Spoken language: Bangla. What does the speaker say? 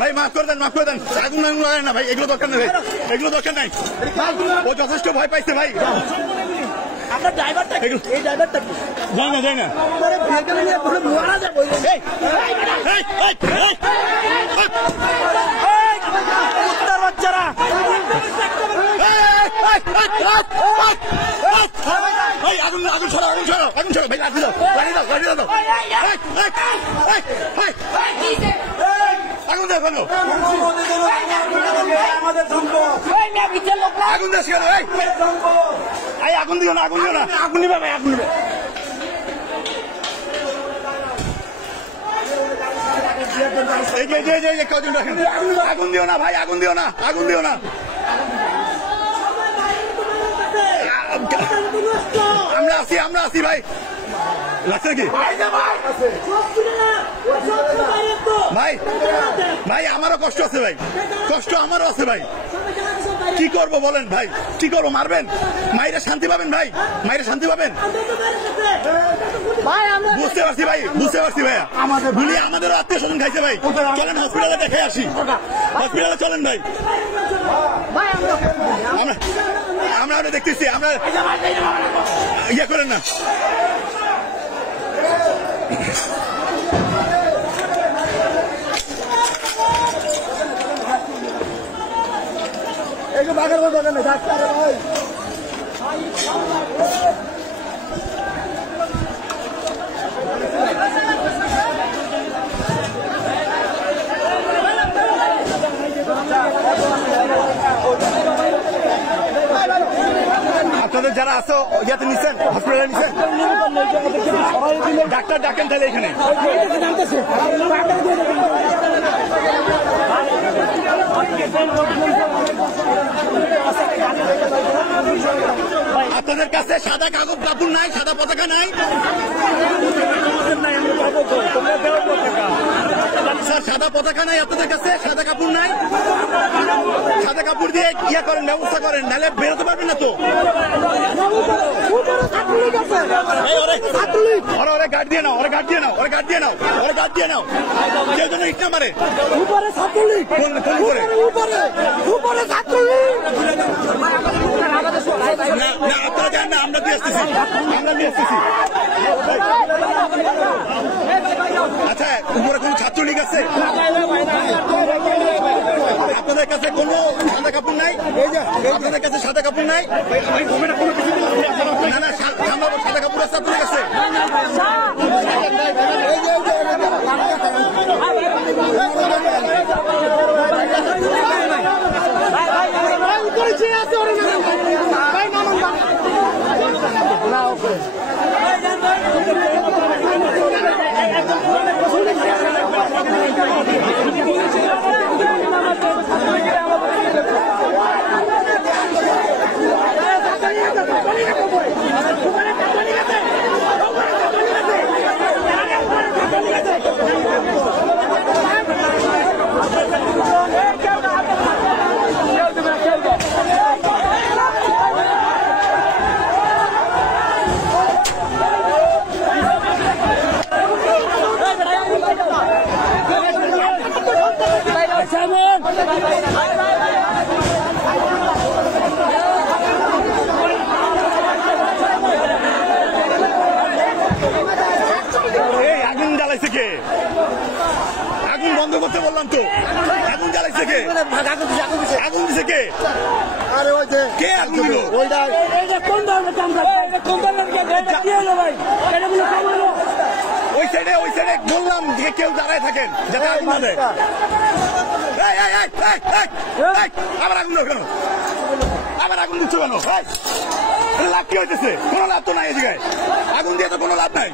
ভাই মাফ করে দেন আগুন লাগান না ভাই, এগুলো দরকার নেই ভাই, এগুলো দরকার নাই। ও যথেষ্ট ভয় পাইছে ভাই। আপনার ড্রাইভারটা এই ড্রাইভারটা যাই না উত্তর বাচ্চারা আগুন ছড়া ভাই, লাঠি দাও আগুন দেখ কেন, আগুন দেশ কেন, আগুন দিও না, আগুন দিবে ভাই, আগুন দিবে। আগুন দিও না ভাই, আগুন দিও না। আমরা আছি ভাই, লাগছে নাকি ভাই? আমারও কষ্ট আছে ভাই, আমারও আছে ভাই। কি করবো বলেন ভাই, কি করবো? মারবেন? মাইরে শান্তি পাবেন ভাই, বুঝতে পারছি ভাইয়া। আমাদের আত্মীয় স্বজন খাইছে ভাই, চলেন হসপিটালে দেখে আসি, হসপিটালে চলেন ভাই। আমরা দেখতেছি, আমরা ইয়ে করেন না। আপনাদের যারা আছো ইয়াতে নিচ্ছেন, হসপিটালে নিচ্ছেন, ডাক্তার ডাকেন তাহলে এখানে। আপনাদের কাছে সাদা কাগজ কাপড় নাই, সাদা পতাকা নাই স্যার? সাদা পতাকা নাই আপনাদের কাছে, সাদা কাপড় নাই? সাদা কাপড় দিয়ে ইয়া করেন, ব্যবস্থা করেন, নাহলে বেরোতে পারবেন না তো। ওরে গার্ড দিয়ে নাও, কেউ যেন ইট না মারে। না আপনারা যান না, আমরা দিয়ে আসতেছি। আচ্ছা, উপরে কোন ছাত্রলীগ আছে? আপনাদের কাছে কোনো সাদা কাপড় নাই? আপনাদের কাছে সাদা কাপড় নাই? না সাদা কাপড় আছে আপনাদের কাছে? আগুন বন্ধ করতে বললাম তো, আগুন জ্বালাইছে কে? আগুন দিছে কে? কে আগুন দিল? ওই সাইডে বললাম যে কেউ দাঁড়ায় থাকেন যাতে আগুন না দেয়। আবার আগুন কেন? আবার আগুন দিচ্ছ কেন? লাভ কি হইতেছে? কোনো লাভ তো নাই, এদিকে আগুন দিয়ে তো কোনো লাভ নাই।